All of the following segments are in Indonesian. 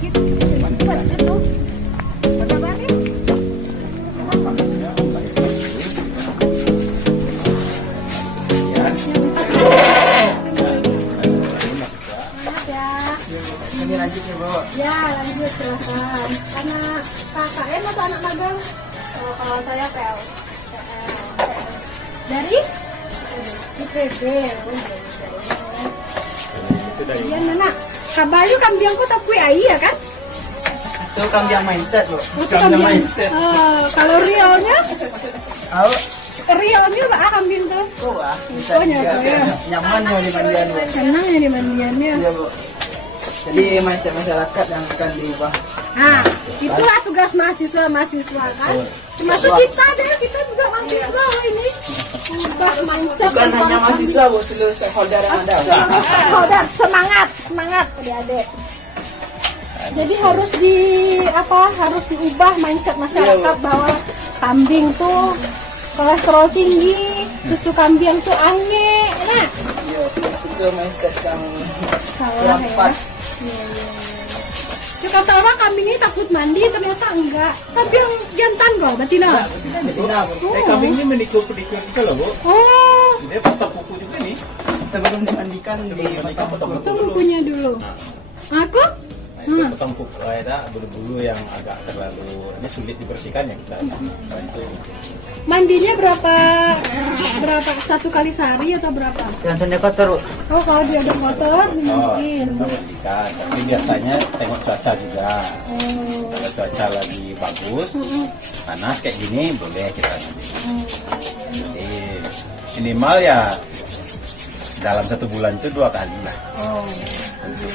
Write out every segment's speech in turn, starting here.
dikit. Budget tuh. Berapa banyak? Ini lanjut ya, Bu. Ya, lanjut silahkan. Karena KKN atau anak magang? Kalau saya PL. Dari IPB. Iya, mana? Kabayu kambing ko tapi ai ya kan? Itu kambing mindset, Bu. Itu kambing. Kalau realnya? Realnya apa kambing tuh? Bisa Oh, nyata ya. nyaman ya di mandian, Bu. Senang ya di mandiannya. Iya, Bu. Jadi mindset masyarakat yang akan diubah. Nah, itulah tugas mahasiswa kan. Termasuk kita deh, kita juga mahasiswa ini. Ubah mindset. Bukan hanya mahasiswa, Bu, seluruh stakeholder yang ada. Stakeholder, semangat adik-adik. Jadi harus harus diubah mindset masyarakat bahwa kambing tuh kolesterol tinggi, susu kambing tuh aneh. Nah, Iya, itu mindset yang salah ya. pas. Ya, kata orang kambing ini takut mandi, ternyata enggak. Kambing jantan kok, betina. Betina, Bu. Kambing ini menikut-nikut kita loh, Bu. Oh, Dia potong kuku juga nih. Sebelum dimandikan, potong potong kukunya dulu. Aku? Nah, itu potong kuku ada bulu-bulu yang agak terlalu sulit dibersihkan ya kita. Itu Mandinya berapa satu kali sehari atau berapa? Jantannya kotor, Bu. Oh, kalau dia ada kotor dimandiin. kita mandikan. Tapi biasanya tengok cuaca juga. Oh. Kalau cuaca lagi bagus, panas kayak gini boleh kita mandi. Jadi minimal ya dalam 1 bulan itu 2 kali lah. Oh.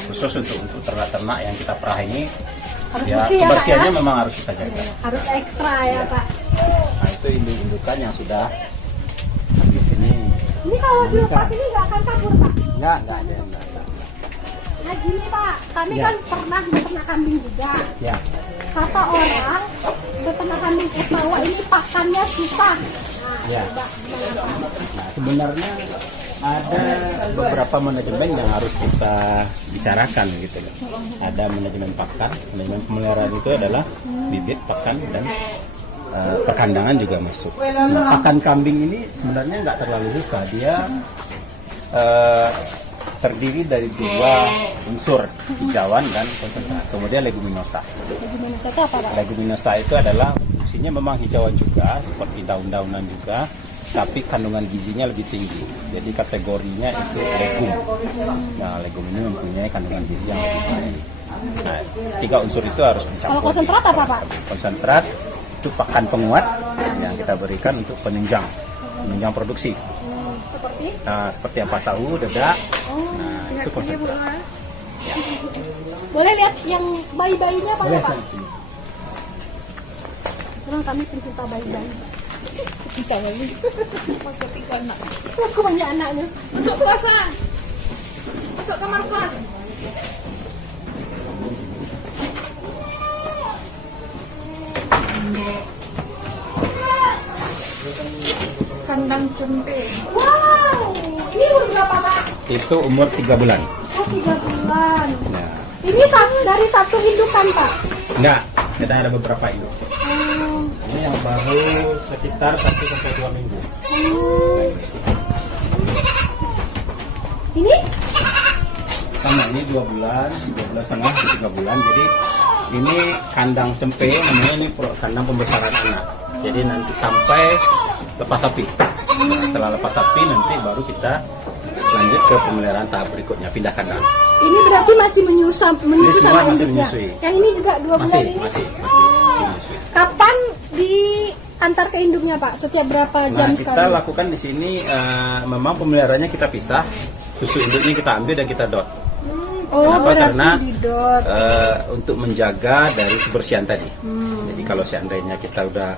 Khusus untuk ternak-ternak yang kita perah ini, Harus ya bersih ya, Pak, kebersihannya ya? memang harus kita jaga. Harus ekstra ya, Pak. Nah itu induk-indukan yang sudah di sini. Ini kalau dilepas ini nggak akan kabur, Pak. Enggak ada. Nah gini, Pak, kami Ya. kan pernah beternak kambing juga. Ya. Kata orang, beternak kambing Etawa ini pakannya susah. Ya. Nah, sebenarnya ada beberapa manajemen yang harus kita bicarakan gitu loh. Ada manajemen pakan, manajemen pemeliharaan itu adalah bibit, pakan, dan perkandangan juga masuk. Nah, pakan kambing ini sebenarnya nggak terlalu susah. Dia terdiri dari 2 unsur, hijauan dan konsentrat. Kemudian leguminosa. Leguminosa itu apa, Pak? Leguminosa itu adalah fungsinya memang hijauan juga, seperti daun-daunan juga, tapi kandungan gizinya lebih tinggi. Jadi kategorinya itu legum. Nah, legum ini mempunyai kandungan gizi yang lebih tinggi. Nah, 3 unsur itu harus dicampur. Kalau konsentrat apa, Pak? Konsentrat itu pakan penguat yang kita berikan untuk penunjang produksi. Seperti? Nah, seperti ampas tahu, dedak. Nah, Lihat itu sini, Bu. konsentrat. Boleh lihat yang bayi-bayinya apa, Boleh, Pak? San. Memang kami pencinta bayi-bayi. Pencinta bayi. Masuk 3 anak. Aku banyak anaknya. Masuk puasa. Masuk kamar kelas. Kandang cempe. Wow, ini umur berapa, Pak? Itu umur 3 bulan. Oh, 3 bulan. Nah, Ini dari satu indukan, Pak. enggak, kita ada beberapa induk. Oh. Ini yang baru sekitar 1-2 minggu. Ini? Sama ini 2 bulan, 2,5 ke 3 bulan. Jadi ini kandang cempe, namanya ini kandang pembesaran anak. Jadi nanti sampai lepas sapi. Nah, setelah lepas sapi nanti baru kita lanjut ke pemeliharaan tahap berikutnya, pindah kandang. Ini berarti masih menyusu Ini semua sama masih induknya. menyusui. Yang ini juga 2 bulan Masih ini. menyusui. Kapan diantar ke induknya, Pak? Setiap berapa jam Nah, kita sekali? lakukan di sini memang pemeliharaannya kita pisah. Susu induknya kita ambil dan kita dot. Oh, Kenapa? berarti Karena didot. untuk menjaga dari kebersihan tadi. Jadi kalau seandainya kita udah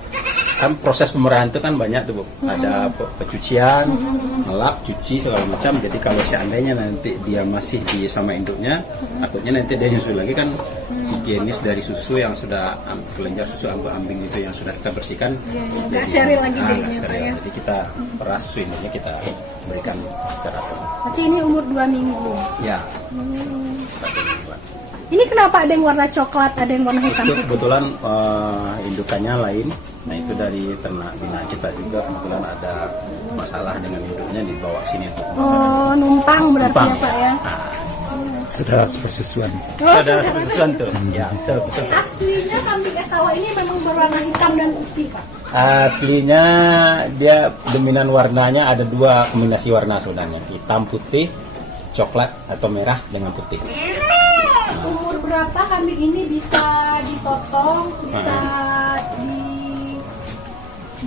kan proses pemerahan itu kan banyak tuh, Bu. Ada pencucian, ngelap, cuci segala macam. Jadi kalau seandainya nanti dia masih di sama induknya, takutnya nanti dia nyusul lagi kan higienis dari susu yang sudah kelenjar susu ambing itu yang sudah kita bersihkan. Nggak steril lagi nggak jadinya, steril. Pak, ya? Jadi kita peras susu induknya kita berikan secara penuh. Berarti ini umur 2 minggu. Ya. 4 mingguan. Ini kenapa ada yang warna coklat, ada yang warna hitam? Itu kebetulan indukannya lain. Nah itu dari ternak binaan kita juga kebetulan ada masalah dengan induknya dibawa sini tuh. Oh, numpang berarti Numpang. ya Pak ya? Saudara sepersusuan. Saudara sepersusuan tuh. Ya betul betul. Aslinya kambing etawa ini memang berwarna hitam dan putih Pak. Aslinya dia dominan warnanya ada dua kombinasi warna sebenarnya, hitam putih, coklat atau merah dengan putih. Umur berapa kambing ini bisa dipotong, bisa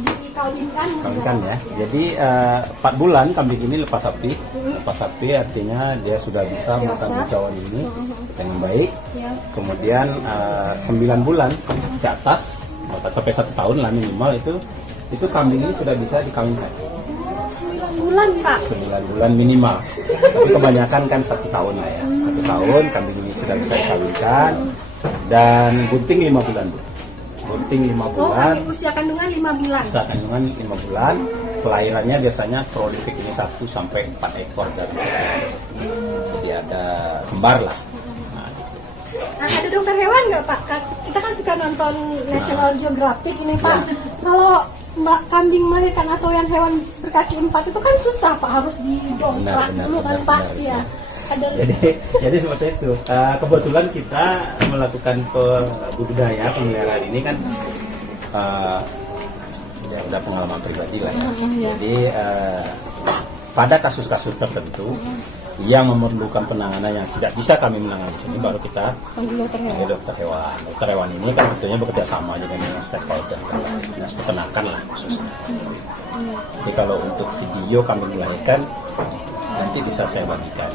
dikawinkan? Kawinkan ya. Jadi 4 bulan kambing ini lepas sapi. Lepas sapi artinya dia sudah bisa makan cawan ini dengan baik. Ya. Kemudian 9 bulan ke atas sampai 1 tahun lah minimal itu kambing ini sudah bisa dikawinkan. 9 bulan Pak. 9 bulan minimal. Tapi kebanyakan kan 1 tahun lah ya. 1 tahun kambing ini sudah bisa dikawinkan dan bunting 5 bulan Bu. Bunting 5 Oh, bulan. kambing usia kandungan 5 bulan. Usia kandungan 5 bulan. Kelahirannya biasanya prolific ini 1 sampai 4 ekor dari. Jadi ada kembar lah. Nah, ada dokter hewan nggak Pak? Kita kan suka nonton National Geographic ini Pak. Kalau kambing melahirkan atau yang hewan berkaki 4 itu kan susah Pak, harus didongkrak dulu kan Pak. Iya. Ada. Jadi seperti itu. Kebetulan kita melakukan budidaya pemeliharaan ini kan ya udah pengalaman pribadi lah. Ya. Jadi pada kasus-kasus tertentu yang memerlukan penanganan yang tidak bisa kami menangani di sini, baru kita Panggil dokter hewan. panggil dokter hewan. Dokter hewan ini kan tentunya bekerja sama dengan stakeholder, dinas peternakan lah khususnya. Jadi kalau untuk video kami melahirkan nanti bisa saya bagikan.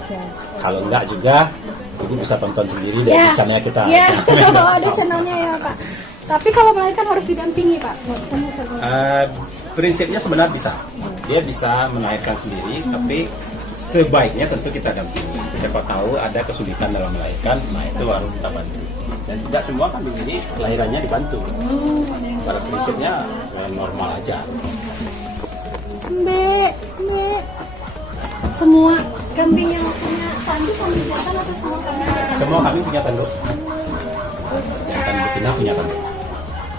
Kalau enggak juga ibu bisa tonton sendiri dari channelnya kita. Iya. Oh, ada channelnya ya Pak. Tapi kalau melahirkan harus didampingi Pak. Nggak bisa muter. Prinsipnya sebenarnya bisa. Dia bisa melahirkan sendiri, tapi sebaiknya tentu kita dampingi. Siapa tahu ada kesulitan dalam melahirkan, nah itu harus kita bantu. Dan tidak semua kan begini kelahirannya dibantu. Pada prinsipnya normal aja. Mbak. Semua kambing yang punya tanduk kambing jantan atau semua kambing jantan? Semua kami punya tanduk. Jantan betina punya tanduk.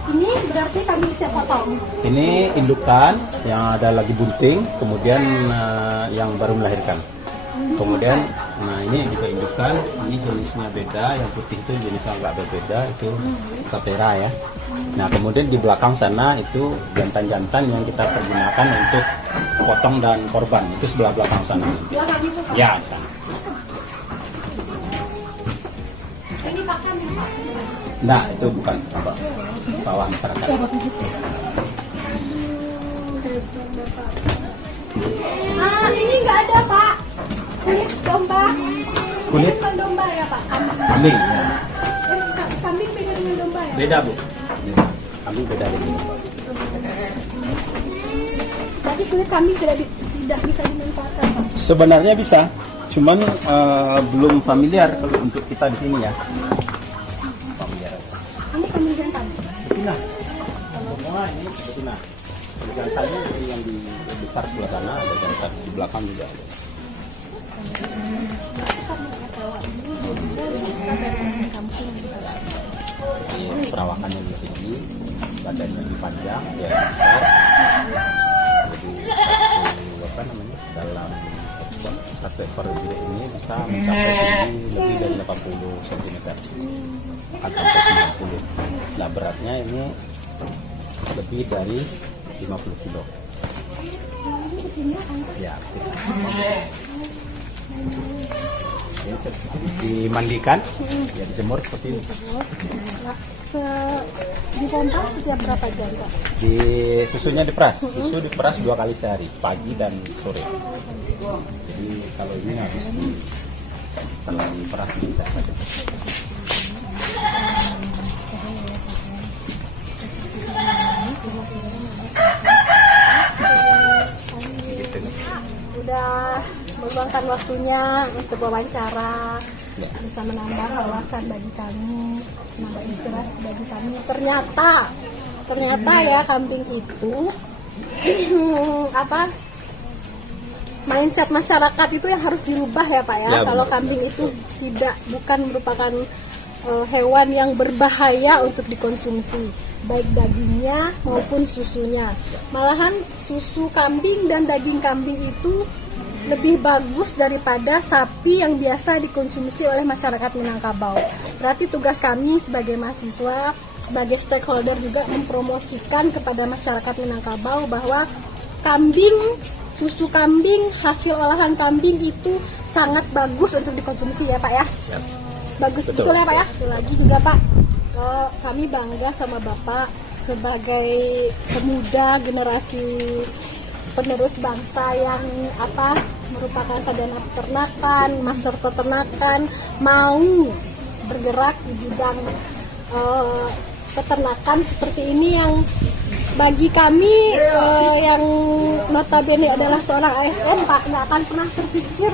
Ini berarti kambing siap potong. Ini indukan yang ada lagi bunting, kemudian yang baru melahirkan. Kemudian, nah ini juga indukan, ini jenisnya beda, yang putih itu jenisnya agak berbeda, itu Satera ya. Nah kemudian di belakang sana itu jantan-jantan yang kita pergunakan untuk potong dan korban, itu sebelah belakang sana. Belakang itu Pak? Ya, sana. Ini pakan ya Pak? Nah itu bukan apa, sawah masyarakat. Ini nggak ada Pak. Kulit domba. Kulit? Ini bukan domba ya Pak? Kambing, ya. Kambing beda dengan domba ya? Beda Bu. Beda. Kambing beda dengan domba. Jadi kulit kambing tidak bisa dimanfaatkan Pak? Sebenarnya bisa, cuman belum familiar kalau untuk kita di sini ya. Familiar. Ini kambing jantan. Betina. Semua ini betina. Jantannya seperti yang di besar sebelah sana ada jantan di belakang juga ada. Jadi perawakannya lebih tinggi, badannya lebih panjang, ya besar. Jadi apa namanya dalam satu ekor jeruk ini bisa mencapai tinggi lebih dari 80 cm, akan sampai 90. Nah beratnya ini lebih dari 50 kilo. Ya, dimandikan, ya dijemur seperti ini. Dipompa setiap berapa jam Pak? Di susunya diperas, susu diperas 2 kali sehari, pagi dan sore. Jadi kalau ini habis setelah diperas kita saja. Udah meluangkan waktunya untuk wawancara, bisa menambah wawasan bagi kami, menambah inspirasi bagi kami. Ternyata ya kambing itu apa mindset masyarakat itu yang harus dirubah ya Pak ya. Ya, kalau benar, kambing itu bukan merupakan hewan yang berbahaya untuk dikonsumsi, baik dagingnya maupun susunya. Malahan susu kambing dan daging kambing itu lebih bagus daripada sapi yang biasa dikonsumsi oleh masyarakat Minangkabau. Berarti tugas kami sebagai mahasiswa, sebagai stakeholder juga mempromosikan kepada masyarakat Minangkabau bahwa susu kambing, hasil olahan kambing itu sangat bagus untuk dikonsumsi ya Pak ya. Siap. Bagus betul ya Pak ya. Satu lagi juga Pak, kami bangga sama Bapak sebagai pemuda generasi penerus bangsa yang merupakan sarjana peternakan, master peternakan, mau bergerak di bidang peternakan seperti ini yang bagi kami yang notabene adalah seorang ASN Pak, nggak akan pernah terpikir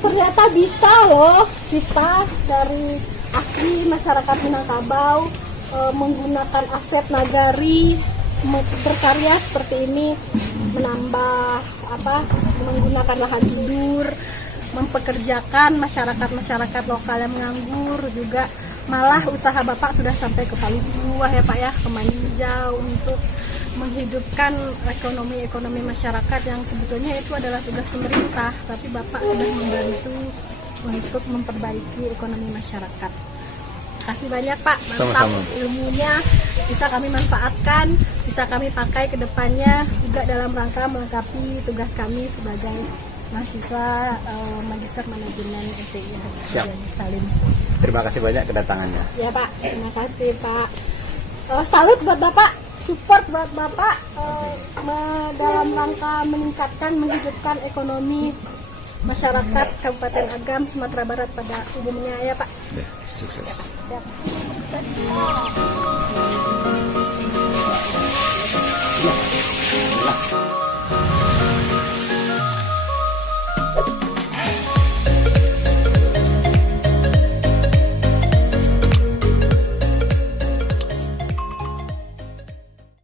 ternyata bisa loh kita dari asli masyarakat Minangkabau menggunakan aset nagari berkarya seperti ini, menambah menggunakan lahan tidur, mempekerjakan masyarakat lokal yang menganggur, juga malah usaha Bapak sudah sampai ke Palu Buah ya Pak ya, ke Maninjau untuk menghidupkan ekonomi masyarakat yang sebetulnya itu adalah tugas pemerintah, tapi Bapak sudah membantu untuk memperbaiki ekonomi masyarakat. Terima kasih banyak Pak, mantap. Sama-sama. Ilmunya bisa kami manfaatkan, bisa kami pakai ke depannya juga dalam rangka melengkapi tugas kami sebagai mahasiswa Magister Manajemen FTI Siap. Salim. Terima kasih banyak kedatangannya. Ya Pak, terima kasih Pak. Salut buat Bapak, support buat Bapak dalam rangka meningkatkan, menghidupkan ekonomi masyarakat Kabupaten Agam, Sumatera Barat pada umumnya ya Pak. Ya, sukses. Siap.